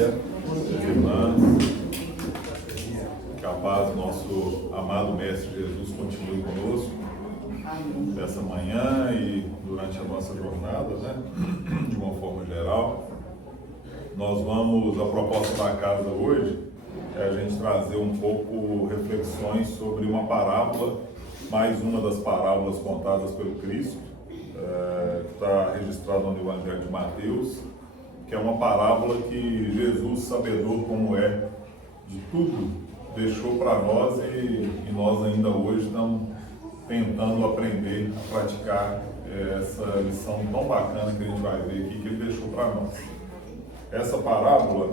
dia, irmãs. Que a paz do nosso amado Mestre Jesus continue conosco nessa manhã e durante a nossa jornada, né? De uma forma geral. A proposta da casa hoje é a gente trazer um pouco reflexões sobre uma parábola, mais uma das parábolas contadas pelo Cristo, que está registrada no Evangelho de Mateus, que é uma parábola que Jesus, sabedor como é de tudo, deixou para nós e nós ainda hoje estamos tentando aprender a praticar essa lição tão bacana que a gente vai ver aqui, que ele deixou para nós. Essa parábola,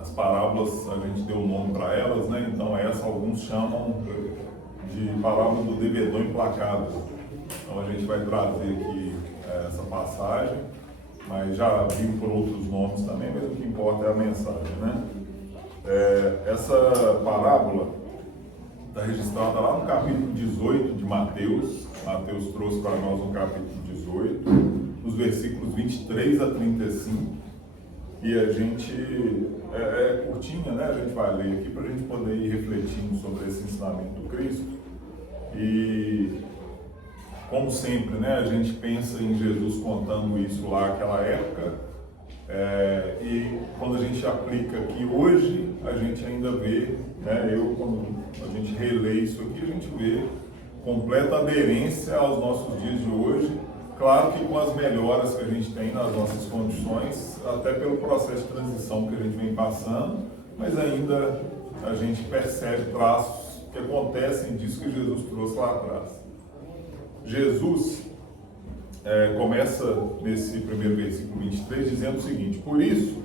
as parábolas, a gente deu o nome para elas, né? Então alguns chamam de parábola do devedor implacável. Então a gente vai trazer aqui essa passagem, mas já viu por outros nomes também, mas o que importa é a mensagem, né? Essa parábola está registrada lá no capítulo 18 de Mateus. Mateus trouxe para nós no capítulo 18, nos versículos 23 a 35. E a gente, é curtinha, né? A gente vai ler aqui para a gente poder ir refletindo sobre esse ensinamento do Cristo. E, como sempre, né? A gente pensa em Jesus contando isso lá naquela época. E quando a gente aplica aqui hoje, a gente ainda vê, né? Quando a gente relê isso aqui, a gente vê completa aderência aos nossos dias de hoje. Claro que com as melhoras que a gente tem nas nossas condições, até pelo processo de transição que a gente vem passando, mas ainda a gente percebe traços que acontecem disso que Jesus trouxe lá atrás. Jesus começa nesse primeiro versículo 23 dizendo o seguinte: por isso,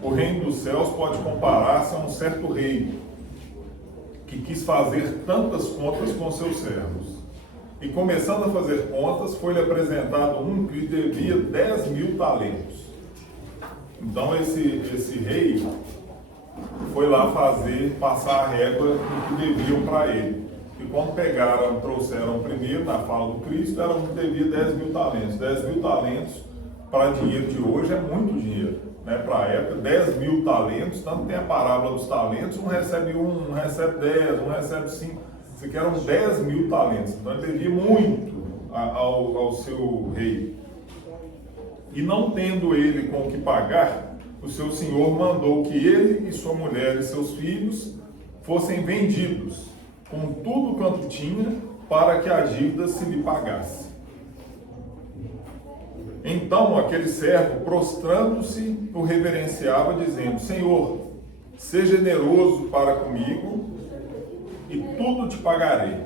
o reino dos céus pode comparar-se a um certo rei que quis fazer tantas contas com seus servos. E começando a fazer contas, foi-lhe apresentado um que devia 10.000 talentos. Então esse rei foi lá passar a régua do que deviam para ele. E quando trouxeram primeiro, na fala do Cristo, era um que devia 10.000 talentos. 10.000 talentos para dinheiro de hoje é muito dinheiro, né? Para a época, 10.000 talentos, tanto tem a parábola dos talentos, um recebe 10, um recebe 5. Isso aqui eram 10.000 talentos, então ele devia muito ao seu rei. E não tendo ele com o que pagar, o seu senhor mandou que ele e sua mulher e seus filhos fossem vendidos, com tudo quanto tinha, para que a dívida se lhe pagasse. Então aquele servo, prostrando-se, o reverenciava, dizendo: Senhor, seja generoso para comigo, e tudo te pagarei.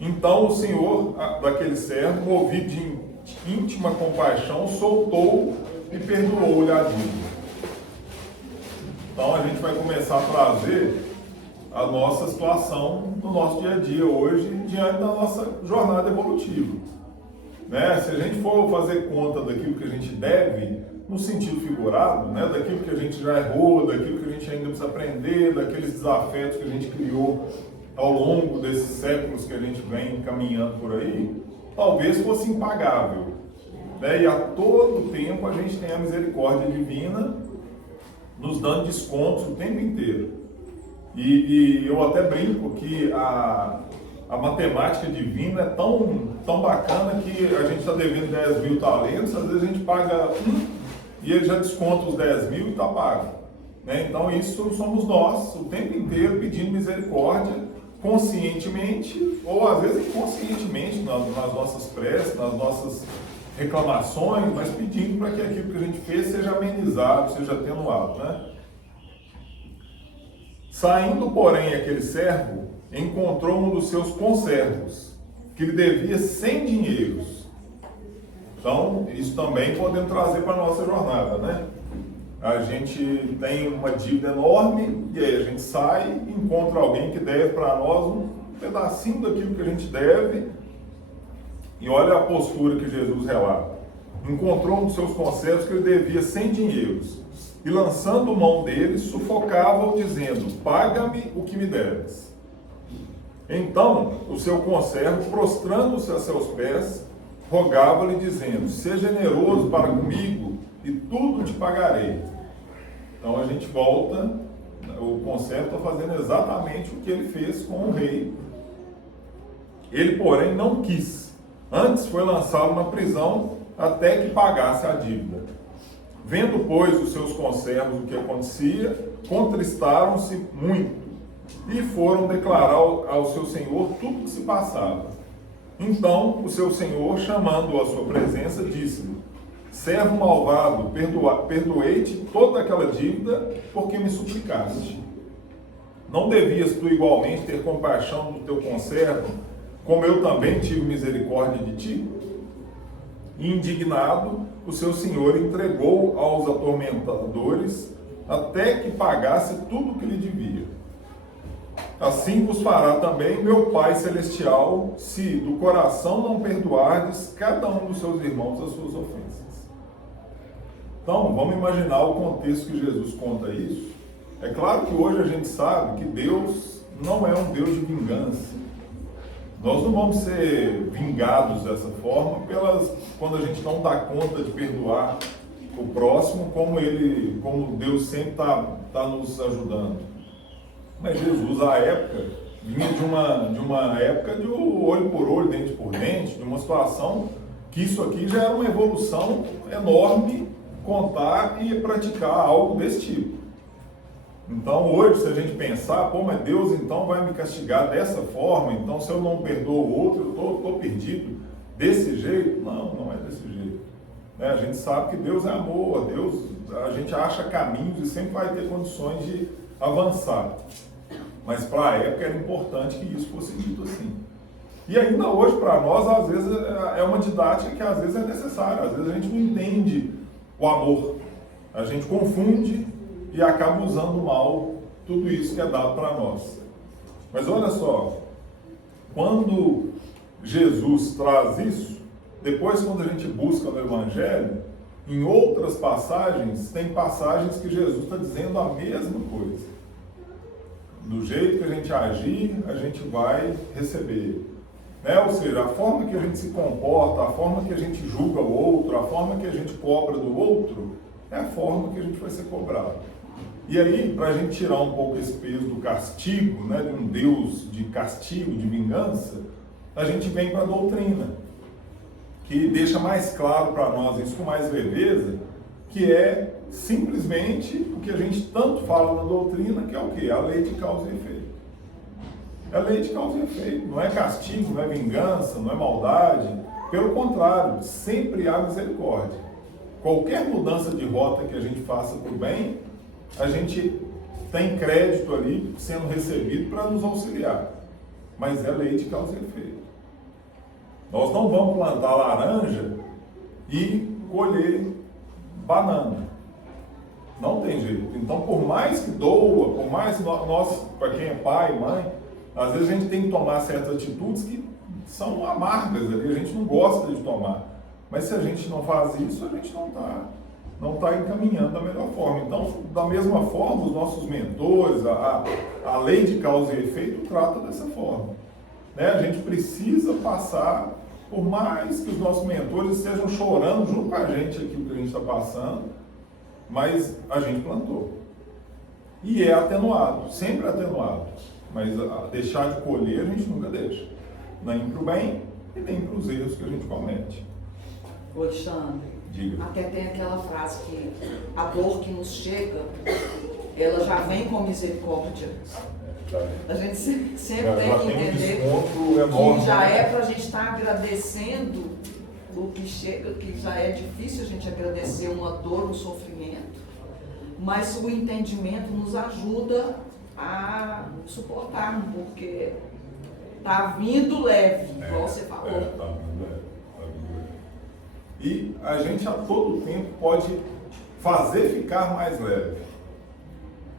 Então o senhor daquele servo, movido de íntima compaixão, soltou e perdoou-lhe a dívida. Então a gente vai começar a trazer a nossa situação no nosso dia a dia hoje, diante da nossa jornada evolutiva, né? Se a gente for fazer conta daquilo que a gente deve, no sentido figurado, né? Daquilo que a gente já errou, daquilo que a gente ainda precisa aprender, daqueles desafetos que a gente criou ao longo desses séculos que a gente vem caminhando por aí, talvez fosse impagável, né? E a todo tempo a gente tem a misericórdia divina nos dando descontos o tempo inteiro. E eu até brinco que a matemática divina é tão bacana que a gente está devendo 10.000 talentos, às vezes a gente paga e ele já desconta os 10.000 e está pago, né? Então isso somos nós o tempo inteiro pedindo misericórdia, conscientemente ou às vezes inconscientemente, nas nossas preces, nas nossas reclamações, mas pedindo para que aquilo que a gente fez seja amenizado, seja atenuado, né? Saindo, porém, aquele servo, encontrou um dos seus conservos, que lhe devia 100 dinheiros. Então, isso também podemos trazer para a nossa jornada, né? A gente tem uma dívida enorme, e aí a gente sai e encontra alguém que deve para nós um pedacinho daquilo que a gente deve, e olha a postura que Jesus relata. Encontrou um dos seus conservos que lhe devia 100 dinheiros. E lançando mão dele, sufocava-o, dizendo: paga-me o que me deves. Então, o seu conservo, prostrando-se a seus pés, rogava-lhe, dizendo: seja generoso para comigo, e tudo te pagarei. Então a gente volta, o conservo está fazendo exatamente o que ele fez com o rei. Ele, porém, não quis. Antes foi lançado na prisão até que pagasse a dívida. Vendo, pois, os seus conservos o que acontecia, contristaram-se muito e foram declarar ao seu senhor tudo o que se passava. Então o seu senhor, chamando-o à sua presença, disse-lhe: servo malvado, perdoei-te toda aquela dívida porque me suplicaste. Não devias tu igualmente ter compaixão do teu conservo, como eu também tive misericórdia de ti? E indignado, o seu senhor entregou aos atormentadores até que pagasse tudo o que lhe devia. Assim vos fará também meu Pai Celestial, se do coração não perdoardes cada um dos seus irmãos as suas ofensas. Então, vamos imaginar o contexto que Jesus conta isso. É claro que hoje a gente sabe que Deus não é um Deus de vingança. Nós não vamos ser vingados dessa forma quando a gente não dá conta de perdoar o próximo como Deus sempre está nos ajudando. Mas Jesus, à época, vinha de uma época de olho por olho, dente por dente, de uma situação que isso aqui já era uma evolução enorme, contar e praticar algo desse tipo. Então hoje, se a gente pensar, mas Deus então vai me castigar dessa forma, então se eu não perdoo o outro, eu estou perdido desse jeito? Não é desse jeito. A gente sabe que Deus é amor, a gente acha caminhos e sempre vai ter condições de avançar. Mas para a época era importante que isso fosse dito assim. E ainda hoje, para nós, às vezes é uma didática que às vezes é necessária. Às vezes a gente não entende o amor. A gente confunde e acaba usando mal tudo isso que é dado para nós. Mas olha só, quando Jesus traz isso, depois quando a gente busca no Evangelho, em outras passagens, tem passagens que Jesus está dizendo a mesma coisa. Do jeito que a gente agir, a gente vai receber. Ou seja, a forma que a gente se comporta, a forma que a gente julga o outro, a forma que a gente cobra do outro, é a forma que a gente vai ser cobrado. E aí, para a gente tirar um pouco esse peso do castigo, de um Deus de castigo, de vingança, a gente vem para a doutrina, que deixa mais claro para nós isso com mais leveza, que é simplesmente o que a gente tanto fala na doutrina, que é o quê? A lei de causa e efeito. É a lei de causa e efeito, não é castigo, não é vingança, não é maldade. Pelo contrário, sempre há misericórdia. Qualquer mudança de rota que a gente faça para o bem, a gente tem crédito ali sendo recebido para nos auxiliar. Mas é lei de causa e efeito. Nós não vamos plantar laranja e colher banana. Não tem jeito. Então, por mais que doa, por mais que nós, para quem é pai, mãe, às vezes a gente tem que tomar certas atitudes que são amargas ali, a gente não gosta de tomar. Mas se a gente não faz isso, a gente não tá encaminhando da melhor forma. Então, da mesma forma, os nossos mentores, a lei de causa e efeito trata dessa forma. A gente precisa passar, por mais que os nossos mentores estejam chorando junto com a gente aqui o que a gente está passando, mas a gente plantou. E é atenuado, sempre atenuado. Mas deixar de colher a gente nunca deixa. Nem para o bem e nem para os erros que a gente comete. Ô, Alexandre, diga. Até tem aquela frase que a dor que nos chega, ela já vem com misericórdia. A gente sempre tem que entender que já é para a gente estar agradecendo o que chega, que já é difícil a gente agradecer uma dor, um sofrimento, mas o entendimento nos ajuda a suportar, porque está vindo leve, igual você falou. Está vindo leve. E a gente a todo tempo pode fazer ficar mais leve.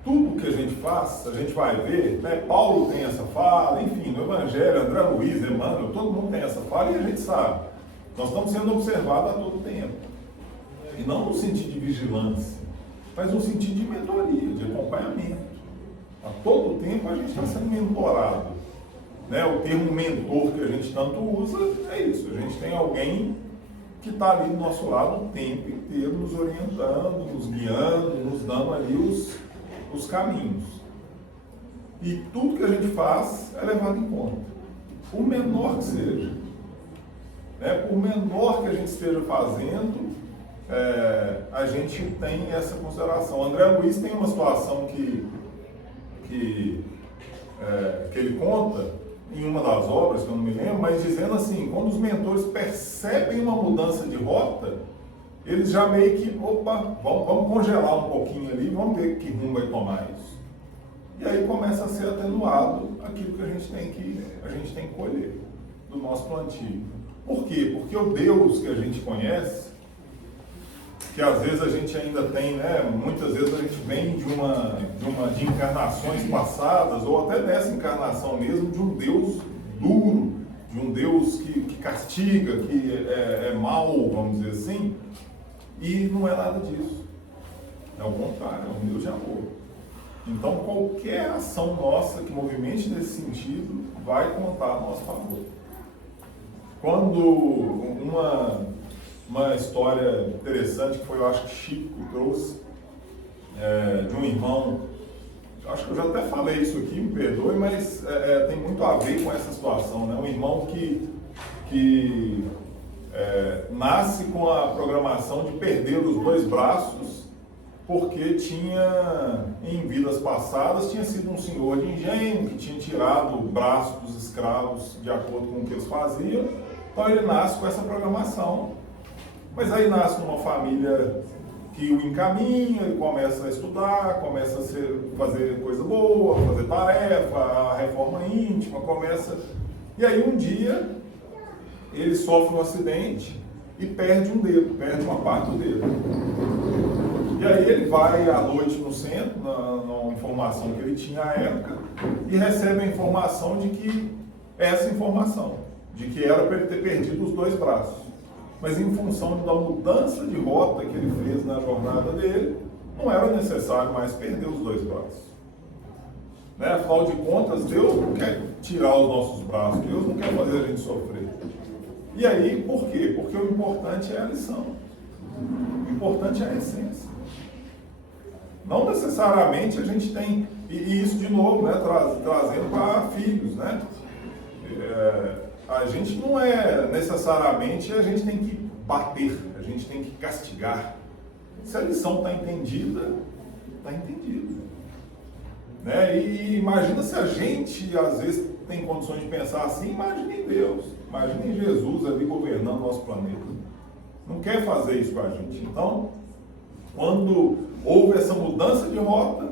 Tudo que a gente faz, a gente vai ver, Paulo tem essa fala, enfim, no Evangelho, André Luiz, Emmanuel, todo mundo tem essa fala e a gente sabe. Nós estamos sendo observados a todo tempo. E não no sentido de vigilância, mas no sentido de mentoria, de acompanhamento. A todo tempo a gente está sendo mentorado. O termo mentor que a gente tanto usa é isso. A gente tem alguém que está ali do nosso lado o tempo inteiro, nos orientando, nos guiando, nos dando ali os caminhos. E tudo que a gente faz é levado em conta, o menor que seja. Né? Por menor que a gente esteja fazendo, a gente tem essa consideração. André Luiz tem uma situação que ele conta em uma das obras, que eu não me lembro, mas dizendo assim, quando os mentores percebem uma mudança de rota, eles já meio que, opa, vamos congelar um pouquinho ali, vamos ver que rumo vai tomar isso. E aí começa a ser atenuado aquilo que a gente tem que colher do nosso plantio. Por quê? Porque o Deus que a gente conhece, que às vezes a gente ainda tem, né? Muitas vezes a gente vem de encarnações passadas, ou até dessa encarnação mesmo, de um Deus duro, de um Deus que castiga, que é mau, vamos dizer assim, e não é nada disso. É o contrário, é um Deus de amor. Então qualquer ação nossa que movimente nesse sentido vai contar a nosso favor. Quando uma história interessante que foi, eu acho que Chico trouxe, de um irmão, acho que eu já até falei isso aqui, me perdoe, mas tem muito a ver com essa situação, né? Um irmão que nasce com a programação de perder os 2 braços, porque tinha, em vidas passadas, tinha sido um senhor de engenho, que tinha tirado o braço dos escravos de acordo com o que eles faziam, então ele nasce com essa programação. Mas aí nasce numa família que o encaminha, ele começa a estudar, começa a fazer coisa boa, fazer tarefa, a reforma íntima, E aí um dia ele sofre um acidente e perde um dedo, perde uma parte do dedo. E aí ele vai à noite no centro, na informação que ele tinha à época, e recebe a informação de que era para ele ter perdido os 2 braços. Mas em função da mudança de rota que ele fez na jornada dele, não era necessário mais perder os 2 braços. Né? Afinal de contas, Deus não quer tirar os nossos braços, Deus não quer fazer a gente sofrer. E aí, por quê? Porque o importante é a lição, o importante é a essência. Não necessariamente a gente tem, e isso de novo, né, trazendo para filhos, né? A gente não necessariamente, a gente tem que bater, a gente tem que castigar. Se a lição está entendida, está entendida. Né? E imagina se a gente, às vezes, tem condições de pensar assim, imagine em Deus, imagine em Jesus ali governando o nosso planeta. Não quer fazer isso com a gente. Então, quando houve essa mudança de rota,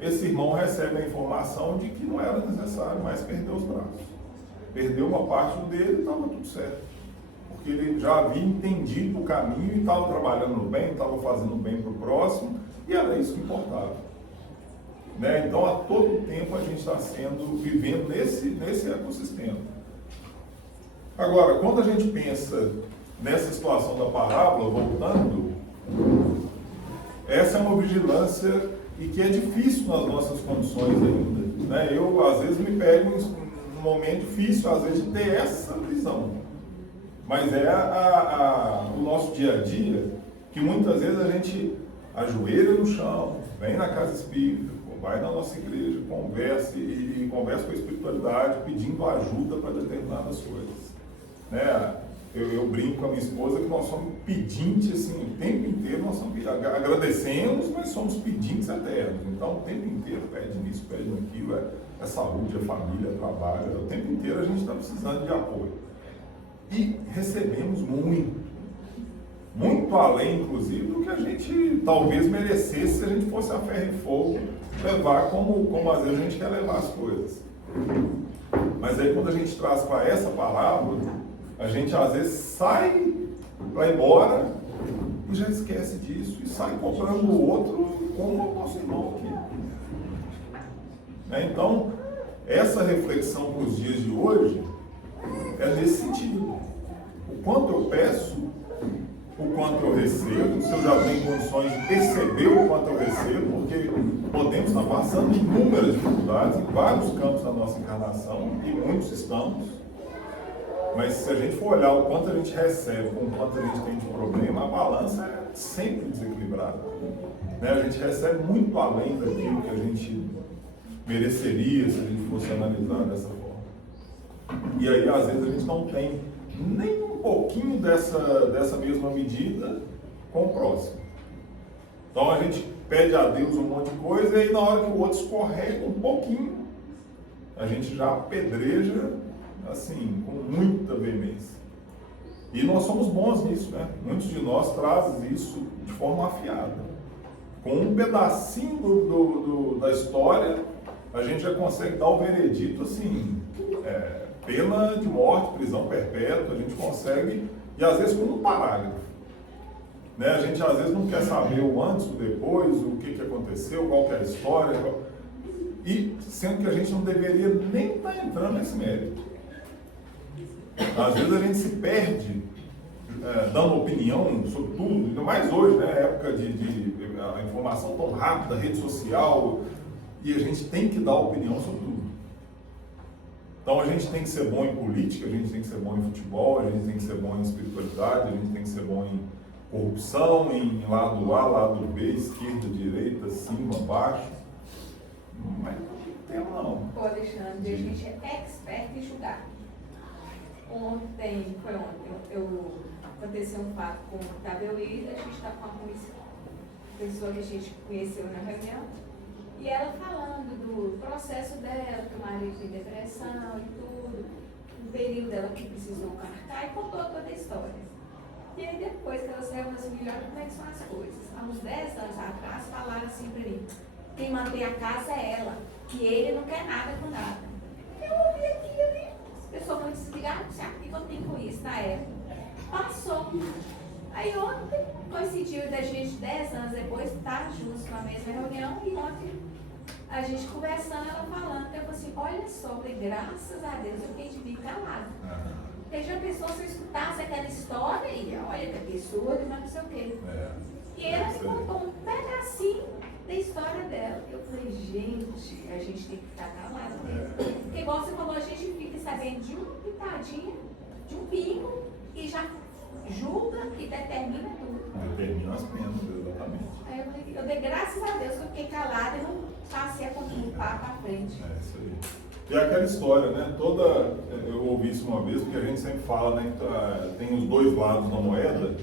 esse irmão recebe a informação de que não era necessário mais perder os braços. Perdeu uma parte do dedo e estava tudo certo. Porque ele já havia entendido o caminho e estava trabalhando no bem, estava fazendo bem para o próximo, e era isso que importava. Né? Então, a todo tempo a gente está vivendo nesse ecossistema. Agora, quando a gente pensa nessa situação da parábola, voltando, essa é uma vigilância e que é difícil nas nossas condições ainda. Né? Eu, às vezes, me pego num momento difícil, às vezes, de ter essa visão. Mas o nosso dia a dia, que muitas vezes a gente ajoelha no chão, vem na casa espírita, vai na nossa igreja, conversa e conversa com a espiritualidade, pedindo ajuda para determinadas coisas. Né? Eu brinco com a minha esposa que nós somos pedintes, assim, o tempo inteiro nós somos agradecemos, mas somos pedintes eternos. Então, o tempo inteiro pede isso, pede aquilo, é saúde, é família, é trabalho, o tempo inteiro a gente está precisando de apoio. E recebemos muito além, inclusive, do que a gente talvez merecesse se a gente fosse a ferro e fogo levar como às vezes a gente quer levar as coisas. Mas aí quando a gente traz para essa parábola, a gente às vezes sai para ir embora e já esquece disso e sai comprando o outro como o nosso irmão aqui. Então, essa reflexão para os dias de hoje é nesse sentido. O quanto eu peço, o quanto eu recebo, se eu já tenho condições de perceber o quanto eu recebo, porque podemos estar passando inúmeras dificuldades em vários campos da nossa encarnação, e muitos estamos. Mas se a gente for olhar o quanto a gente recebe com o quanto a gente tem de problema, a balança é sempre desequilibrada. Né? A gente recebe muito além daquilo que a gente mereceria se a gente fosse analisar dessa forma. E aí, às vezes, a gente não tem nem um pouquinho dessa mesma medida com o próximo. Então, a gente pede a Deus um monte de coisa e aí, na hora que o outro escorrega um pouquinho, a gente já apedreja, assim, com muita veemência. E nós somos bons nisso, né? Muitos de nós trazem isso de forma afiada. Com um pedacinho da história, a gente já consegue dar o veredito, assim, pena de morte, prisão perpétua, a gente consegue, e às vezes com um parágrafo. Né? A gente às vezes não quer saber o antes, o depois, o que aconteceu, qual que é a história, e sendo que a gente não deveria nem estar entrando nesse mérito. Às vezes a gente se perde dando opinião sobre tudo, ainda mais hoje, né? Época de a informação tão rápida, rede social, e a gente tem que dar opinião sobre tudo. Então a gente tem que ser bom em política, a gente tem que ser bom em futebol, a gente tem que ser bom em espiritualidade, a gente tem que ser bom em corrupção, em lado A, lado B, esquerda, direita, cima, baixo. Mas não tem não. Ô Alexandre, a gente é expert em julgar. Ontem, aconteceu um fato com o Tadeu e a gente está com uma pessoa que a gente conheceu na reunião, e ela falando do processo dela, que o marido tem depressão e tudo, o período dela que precisou cartar, e contou toda a história. E aí depois que ela saiu, ela falou assim, melhor como é que são as coisas. Há uns 10 anos atrás falaram assim para mim, quem mantém a casa é ela, que ele não quer nada com nada. Eu ouvi aquilo, né? As pessoas vão desligar, o que eu tenho com isso na época? Passou. Aí ontem coincidiu da gente 10 anos depois estar juntos na mesma reunião, e ontem a gente conversando, ela falando, eu falei assim, olha só, graças a Deus eu fiquei de mim calado. Porque já pensou se eu escutasse aquela história e olha que absurdo, mas não sei o quê. E ela me contou um pedacinho da história dela. Eu falei, gente, a gente tem que ficar calado mesmo. Porque igual você falou, a gente fica sabendo de uma pitadinha, de um pingo, e já julga e determina tudo. Determina as penas, exatamente. Aí eu dei graças a Deus que eu fiquei calada e não passei a continuar para frente. É isso aí. E é aquela história, né? Eu ouvi isso uma vez, porque a gente sempre fala, né, que tem os dois lados da moeda,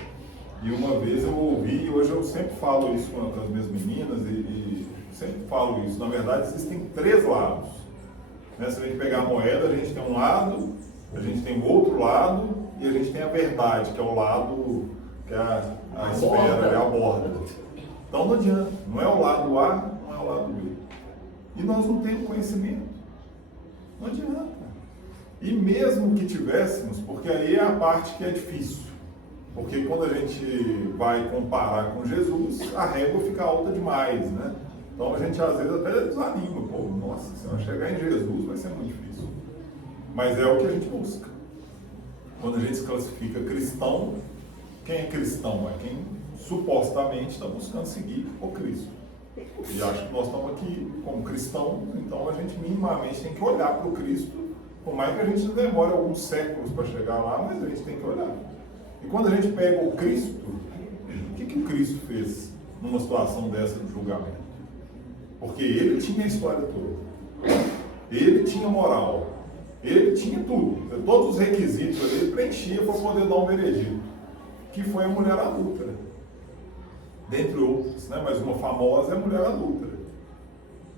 e uma vez eu ouvi, e hoje eu sempre falo isso com as minhas meninas, e sempre falo isso. Na verdade, existem 3 lados. Né? Se a gente pegar a moeda, a gente tem um lado, a gente tem o outro lado, e a gente tem a verdade, que é o lado, que é a esfera, é a borda. Então não adianta, não é o lado A, não é o lado B. E nós não temos conhecimento. Não adianta. E mesmo que tivéssemos, porque aí é a parte que é difícil. Porque quando a gente vai comparar com Jesus, a régua fica alta demais, né? Então a gente às vezes até desanima. Pô, nossa, se eu chegar em Jesus vai ser muito difícil. Mas é o que a gente busca. Quando a gente se classifica cristão, quem é cristão? É quem supostamente está buscando seguir o Cristo. E acho que nós estamos aqui como cristãos, então a gente minimamente tem que olhar para o Cristo, por mais que a gente demore alguns séculos para chegar lá, mas a gente tem que olhar. E quando a gente pega o Cristo, o que o Cristo fez numa situação dessa de julgamento? Porque ele tinha a história toda, ele tinha moral, ele tinha tudo, todos os requisitos ali, ele preenchia para poder dar um veredito, que foi a mulher adúltera. Dentre outros, né? Mas uma famosa é a mulher adúltera,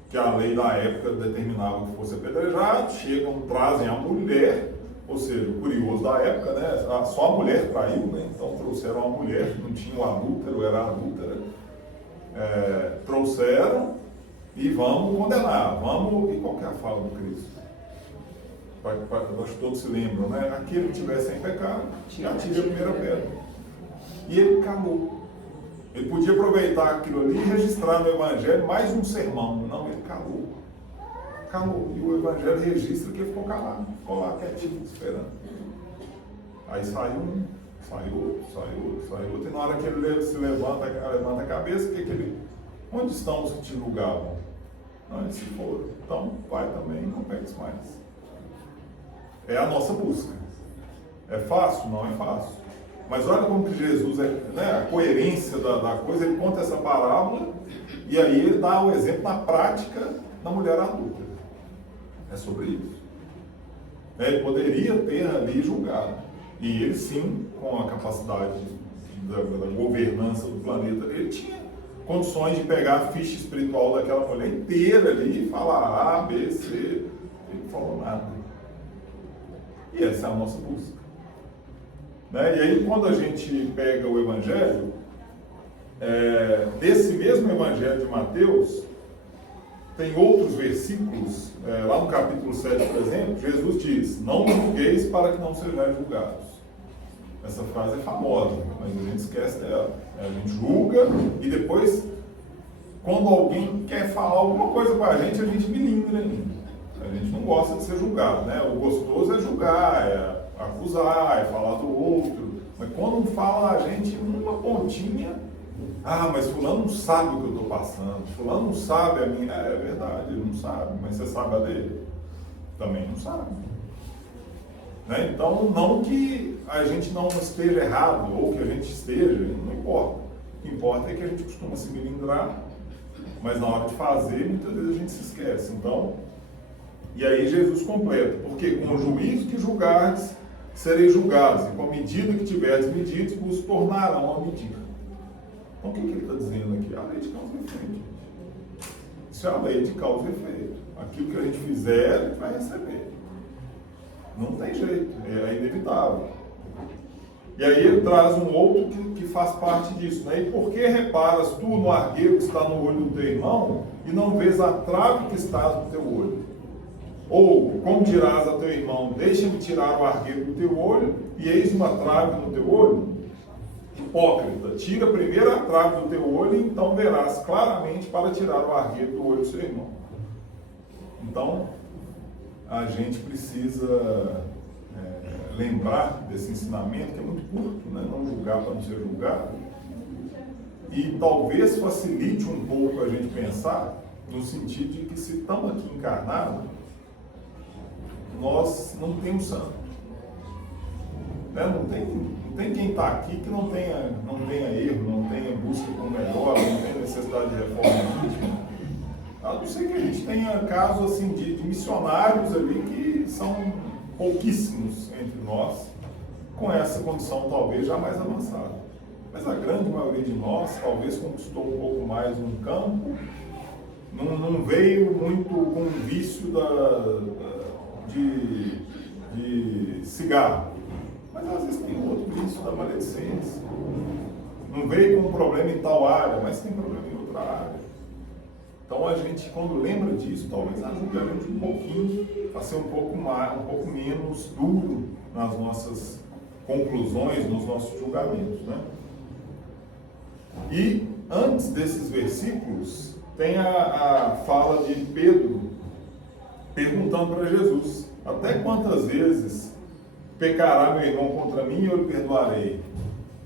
que a lei da época determinava que fosse apedrejado, chegam, trazem a mulher, ou seja, o curioso da época, né? Só a mulher traiu, né? Então trouxeram a mulher, não tinha o adúltero, era a adúltera, trouxeram e vamos condenar, e qual que é a fala do Cristo? Acho que todos se lembram, né? Aquele que estiver sem pecado, atire a primeira pedra. E ele calou. Ele podia aproveitar aquilo ali e registrar no Evangelho mais um sermão. Não, ele calou. Calou. E o Evangelho registra que ele ficou calado. Ficou lá quietinho, esperando. Aí saiu um, saiu outro. E na hora que ele se levanta a cabeça, onde estão os que te julgavam? Não, eles se foram. Então, vai também, não pegues mais. É a nossa busca. É fácil? Não é fácil. Mas olha como que Jesus, né, a coerência da coisa, ele conta essa parábola e aí ele dá o exemplo na prática da mulher adulta. É sobre isso. Ele poderia ter ali julgado. E ele sim, com a capacidade da governança do planeta, ele tinha condições de pegar a ficha espiritual daquela mulher inteira ali e falar A, B, C. Ele não falou nada. E essa é a nossa busca. Né? E aí quando a gente pega o Evangelho, desse mesmo Evangelho de Mateus, tem outros versículos, lá no capítulo 7, por exemplo, Jesus diz: não julgueis para que não sejais julgados. Essa frase é famosa, mas a gente esquece dela. A gente julga e depois, quando alguém quer falar alguma coisa com a gente melindra ainda. A gente não gosta de ser julgado, né? O gostoso é julgar, é acusar, é falar do outro. Mas quando fala a gente uma pontinha, mas fulano não sabe o que eu estou passando, fulano não sabe a minha. É verdade, ele não sabe, mas você sabe a dele? Também não sabe. Né? Então, não que a gente não esteja errado, ou que a gente esteja, não importa. O que importa é que a gente costuma se melindrar, mas na hora de fazer, muitas vezes a gente se esquece. Então, e aí Jesus completa: porque com o juízo que julgardes, sereis julgados, e com a medida que tiverdes medidos, vos tornarão a medir. Então, o que ele está dizendo aqui? A lei de causa e efeito. Isso é a lei de causa e efeito. Aquilo que a gente fizer, a gente vai receber. Não tem jeito, é inevitável. E aí ele traz um outro que faz parte disso, né? E por que reparas tu no argueiro que está no olho do teu irmão e não vês a trave que está no teu olho? Ou, como dirás a teu irmão: deixa-me tirar o argueiro do teu olho, e eis uma trave no teu olho? Hipócrita, tira primeiro a trave do teu olho, e então verás claramente para tirar o argueiro do olho do seu irmão. Então, a gente precisa lembrar desse ensinamento, que é muito curto, né? Não julgar para não ser julgado. E talvez facilite um pouco a gente pensar, no sentido de que se estamos aqui encarnados, nós não temos santo. Né? Não tem quem está aqui que não tenha erro, não tenha busca por melhor, não tenha necessidade de reforma íntima. A não ser que a gente tenha casos assim, de missionários ali que são pouquíssimos entre nós, com essa condição talvez já mais avançada. Mas a grande maioria de nós talvez conquistou um pouco mais um campo, não veio muito com o vício de cigarro, mas às vezes tem outro vício da maledicência. Não veio com um problema em tal área, mas tem problema em outra área. Então a gente, quando lembra disso, talvez ajude a gente um pouquinho a ser um pouco menos duro nas nossas conclusões, nos nossos julgamentos, né? E antes desses versículos, tem a fala de Pedro perguntando para Jesus: até quantas vezes pecará meu irmão contra mim e eu lhe perdoarei?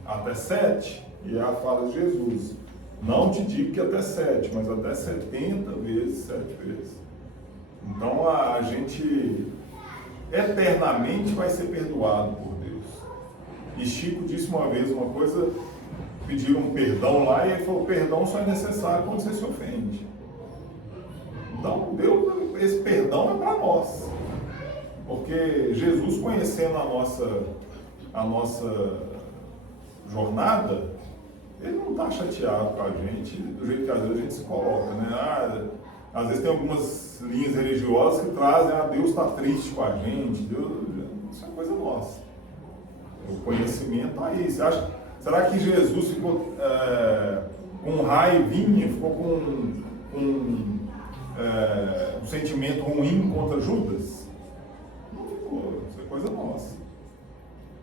Até 7? E a fala de Jesus: não te digo que até 7, mas até 70 vezes 7 vezes. Então a gente eternamente vai ser perdoado por Deus. E Chico disse uma vez uma coisa, pediram um perdão lá, e ele falou: perdão só é necessário quando você se ofende. Então Deus, esse perdão é para nós. Porque Jesus, conhecendo a nossa jornada, ele não está chateado com a gente do jeito que às vezes a gente se coloca, né? Às vezes tem algumas linhas religiosas que trazem: Deus está triste com a gente. Isso é coisa nossa. O conhecimento aí. Será que Jesus ficou com raiva, ficou com um sentimento ruim contra Judas? Não ficou. Isso é coisa nossa.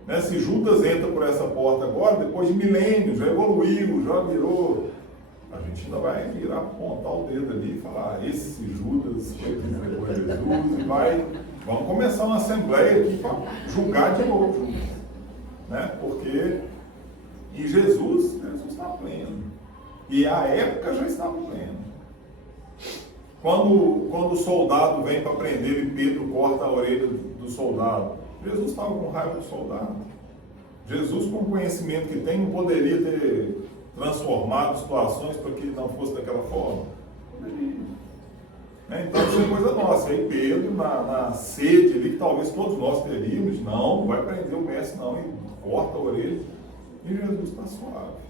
Né? Se Judas entra por essa porta agora, depois de milênios, já evoluiu, já virou, a gente ainda vai virar, apontar o dedo ali e falar: esse Judas foi que entregou Jesus, e vamos começar uma assembleia aqui para julgar de novo, né? Porque Jesus está pleno, e a época já estava plena. Quando o soldado vem para prender e Pedro corta a orelha do soldado, Jesus estava com raiva do soldado. Jesus, com o conhecimento que tem, não poderia ter transformado situações para que não fosse daquela forma? Então isso é coisa nossa. Aí Pedro, na sede ali, que talvez todos nós teríamos, não vai prender o mestre não, e corta a orelha, e Jesus está suave.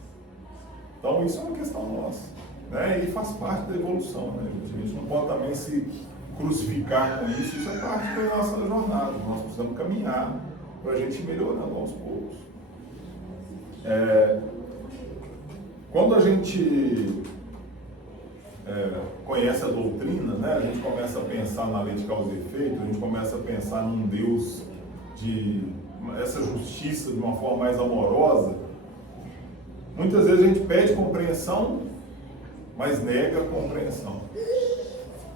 Então isso é uma questão nossa, né? E faz parte da evolução, né? A gente não pode também se crucificar com isso, isso é parte da nossa jornada. Nós precisamos caminhar para a gente ir melhorando aos poucos. Quando a gente conhece a doutrina, né, a gente começa a pensar na lei de causa e efeito, a gente começa a pensar num Deus essa justiça de uma forma mais amorosa. Muitas vezes a gente pede compreensão, mas nega a compreensão.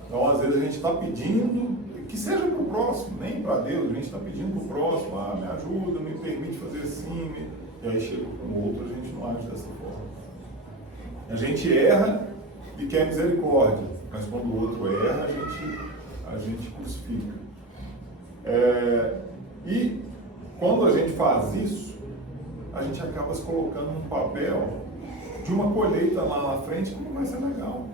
Então, às vezes a gente está pedindo que seja para o próximo, nem para Deus, a gente está pedindo para o próximo, me ajuda, me permite fazer assim, e aí chega com o outro, a gente não age dessa forma. A gente erra e quer misericórdia, mas quando o outro erra, a gente crucifica. E quando a gente faz isso, a gente acaba se colocando num papel de uma colheita lá na frente que não vai ser legal.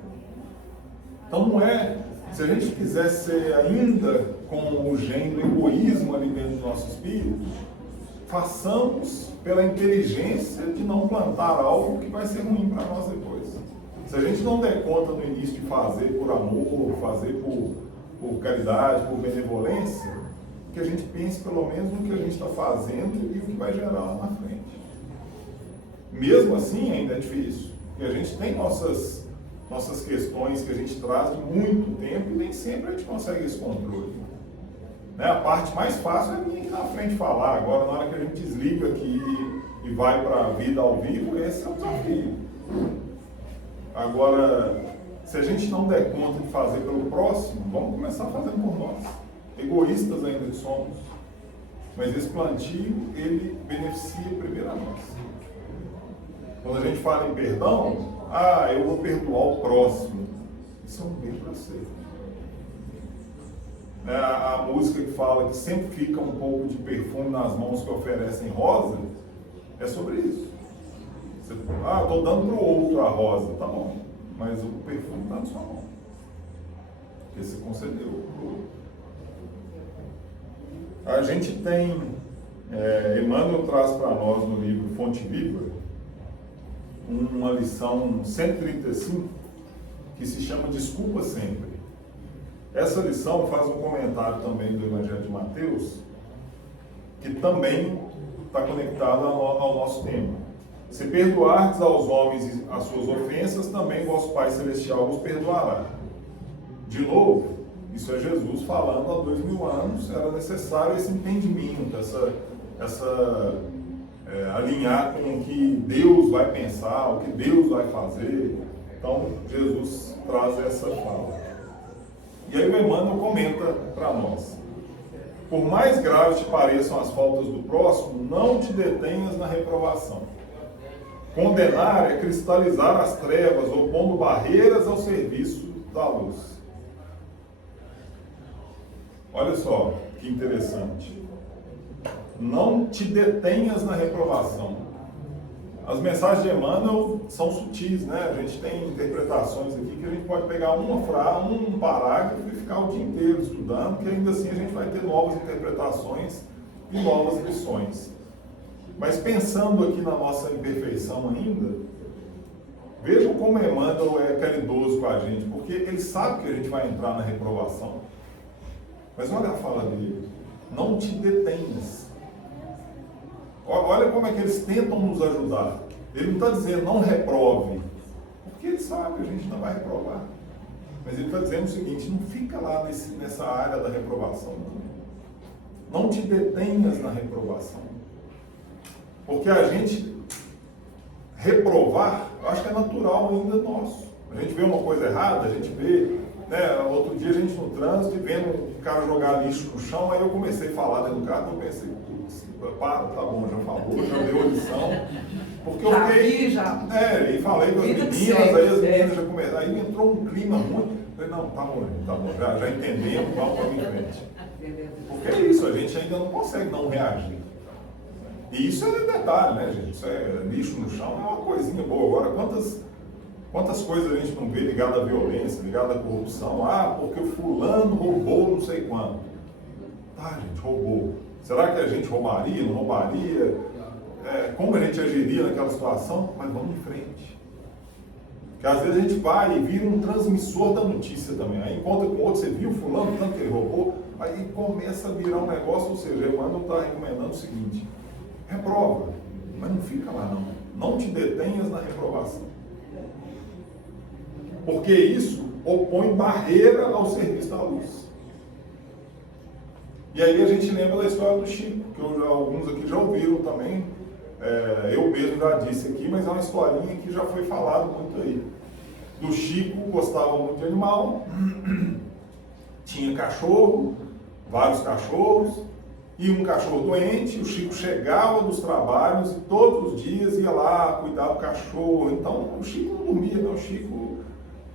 Então não é, se a gente quiser ser ainda com o gênero egoísmo ali dentro do nosso espírito, façamos pela inteligência de não plantar algo que vai ser ruim para nós depois. Se a gente não der conta no início de fazer por amor, fazer por caridade, por benevolência, que a gente pense pelo menos no que a gente está fazendo e o que vai gerar lá na frente. Mesmo assim ainda é difícil, porque a gente tem nossas questões que a gente traz de muito tempo e nem sempre a gente consegue esse controle. Né? A parte mais fácil é vir aqui na frente falar. Agora, na hora que a gente desliga aqui e vai para a vida ao vivo, esse é o desafio. Agora, se a gente não der conta de fazer pelo próximo, vamos começar fazendo por nós. Egoístas ainda somos, mas esse plantio, ele beneficia primeiro a nós. Quando a gente fala em perdão, eu vou perdoar o próximo. Isso é um bem para você. A música que fala que sempre fica um pouco de perfume nas mãos que oferecem rosa, é sobre isso. Estou dando para o outro a rosa, tá bom, mas o perfume está na sua mão, porque você concedeu para o outro. A gente tem, Emmanuel traz para nós no livro Fonte Viva, uma lição 135, que se chama Desculpa Sempre. Essa lição faz um comentário também do Evangelho de Mateus, que também está conectado ao nosso tema. Se perdoardes aos homens as suas ofensas, também vosso Pai Celestial vos perdoará. De novo, isso é Jesus falando há 2000 anos, era necessário esse entendimento, alinhar com o que Deus vai pensar, o que Deus vai fazer. Então, Jesus traz essa fala. E aí o Emmanuel comenta para nós: por mais graves te pareçam as faltas do próximo, não te detenhas na reprovação. Condenar é cristalizar as trevas, opondo barreiras ao serviço da luz. Olha só que interessante. Não te detenhas na reprovação. As mensagens de Emmanuel são sutis, né? A gente tem interpretações aqui que a gente pode pegar uma frase, um parágrafo e ficar o dia inteiro estudando, que ainda assim a gente vai ter novas interpretações e novas lições. Mas pensando aqui na nossa imperfeição ainda, vejam como Emmanuel é caridoso com a gente, porque ele sabe que a gente vai entrar na reprovação. Mas olha a fala dele: não te detenhas. Olha como é que eles tentam nos ajudar. Ele não está dizendo não reprove, porque ele sabe que a gente não vai reprovar. Mas ele está dizendo o seguinte: não fica lá nessa área da reprovação. Não te detenhas na reprovação. Porque a gente reprovar, eu acho que é natural ainda nosso. A gente vê uma coisa errada, a gente vê, né, outro dia a gente no trânsito e vendo um cara jogar lixo no chão, aí eu comecei a falar dentro do carro, eu pensei, tá bom, já falou, já deu a lição. Porque eu fiquei. E falei com as meninas, aí as meninas já começaram, aí entrou um clima ruim. Eu falei, não, tá bom, já entendemos, vamos em frente. Porque é isso, a gente ainda não consegue não reagir. E isso é detalhe, né, gente? Isso é lixo no chão, é uma coisinha boa. Agora, quantas coisas a gente não vê ligadas à violência, ligadas à corrupção? Ah, porque o fulano roubou não sei quanto. Tá, gente, roubou. Será que a gente roubaria, não roubaria? Como a gente agiria naquela situação? Mas vamos em frente. Porque às vezes a gente vai e vira um transmissor da notícia também. Aí encontra com outro, você viu fulano, tanto que ele roubou. Aí começa a virar um negócio, ou seja, Emmanuel está recomendando o seguinte: reprova, mas não fica lá não. Não te detenhas na reprovação. Porque isso opõe barreira ao serviço da luz. E aí a gente lembra da história do Chico, que alguns aqui já ouviram também. Eu mesmo já disse aqui, mas é uma historinha que já foi falado muito aí. Do Chico, gostava muito de animal, tinha cachorro, vários cachorros, e um cachorro doente. O Chico chegava dos trabalhos e todos os dias ia lá cuidar do cachorro. Então o Chico não dormia, né? O Chico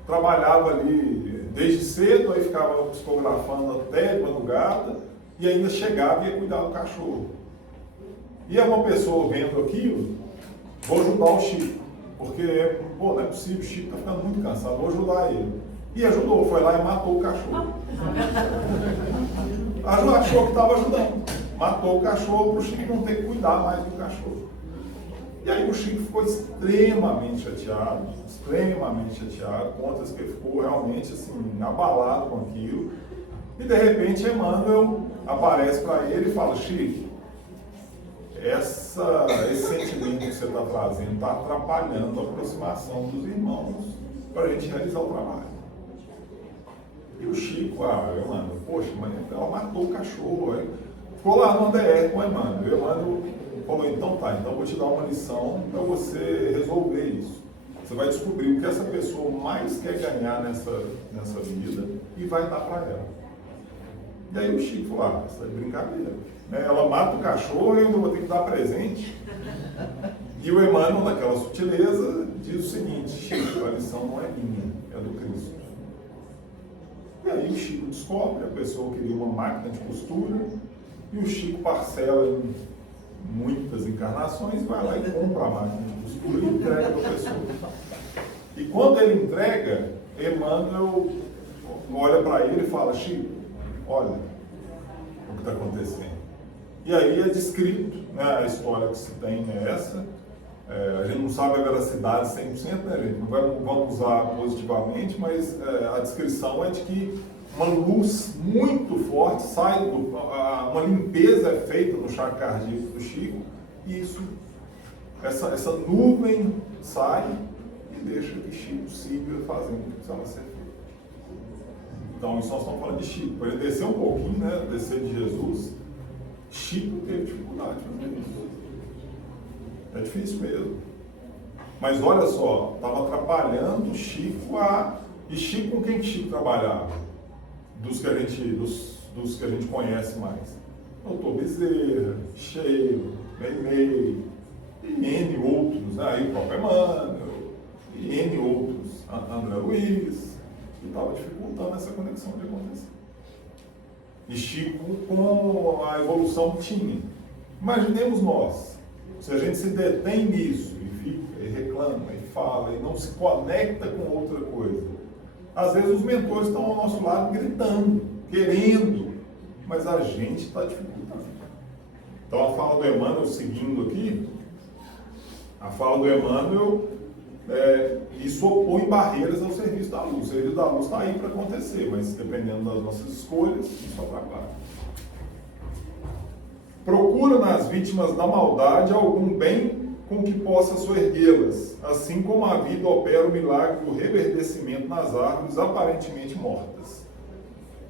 trabalhava ali desde cedo, aí ficava psicografando até de madrugada e ainda chegava e ia cuidar do cachorro. E uma pessoa vendo aquilo, vou ajudar o Chico, porque não é possível, o Chico está ficando muito cansado, vou ajudar ele. E ajudou, foi lá e matou o cachorro. Achou que estava ajudando. Matou o cachorro para o Chico não ter que cuidar mais do cachorro. E aí o Chico ficou extremamente chateado, contas que ele ficou realmente assim, abalado com aquilo. E de repente Emmanuel aparece para ele e fala: Chico, esse sentimento que você está trazendo está atrapalhando a aproximação dos irmãos para a gente realizar o trabalho. E o Chico, Emmanuel, poxa, mas ela matou o cachorro. Ficou lá no ADR com o Emmanuel. O Emmanuel falou: então tá, então eu vou te dar uma lição para você resolver isso. Você vai descobrir o que essa pessoa mais quer ganhar nessa vida e vai dar para ela. E aí o Chico falou: isso é brincadeira. Ela mata o cachorro e eu ainda vou ter que dar presente. E o Emmanuel, naquela sutileza, diz o seguinte: Chico, a lição não é minha, é do Cristo. E aí o Chico descobre, a pessoa queria uma máquina de costura, e o Chico parcela em muitas encarnações, vai lá e compra a máquina de costura e entrega para a pessoa. E quando ele entrega, Emmanuel olha para ele e fala: Chico, olha o que está acontecendo. E aí é descrito, né, a história que se tem é essa. A gente não sabe a veracidade 100%, né, gente? Não vamos usar positivamente, mas a descrição é de que uma luz muito forte sai, uma limpeza é feita no chakra cardíaco do Chico, e essa nuvem sai e deixa que Chico siga fazendo o que precisava ser feito. Então, isso nós estamos falando de Chico. Para ele descer um pouquinho, né, descer de Jesus, Chico teve dificuldade de fazer isso. É difícil mesmo. Mas olha só, estava atrapalhando Chico E Chico, com quem que Chico trabalhava? Dos que a gente conhece mais. Doutor Bezerra, Cheiro, Meimei, e N outros, né? Aí o próprio Emmanuel, e N outros, André Luiz, que estava dificultando essa conexão de acontecer. E Chico, com a evolução que tinha. Imaginemos nós, se a gente se detém nisso, e fica, e reclama, e fala, e não se conecta com outra coisa. Às vezes os mentores estão ao nosso lado gritando, querendo, mas a gente está dificultando. Então a fala do Emmanuel, seguindo aqui, a fala do Emmanuel, isso opõe barreiras ao serviço da luz. O serviço da luz está aí para acontecer, mas dependendo das nossas escolhas, isso atrapalha. Procura nas vítimas da maldade algum bem com que possa soerguê-las, assim como a vida opera o milagre do reverdecimento nas árvores aparentemente mortas.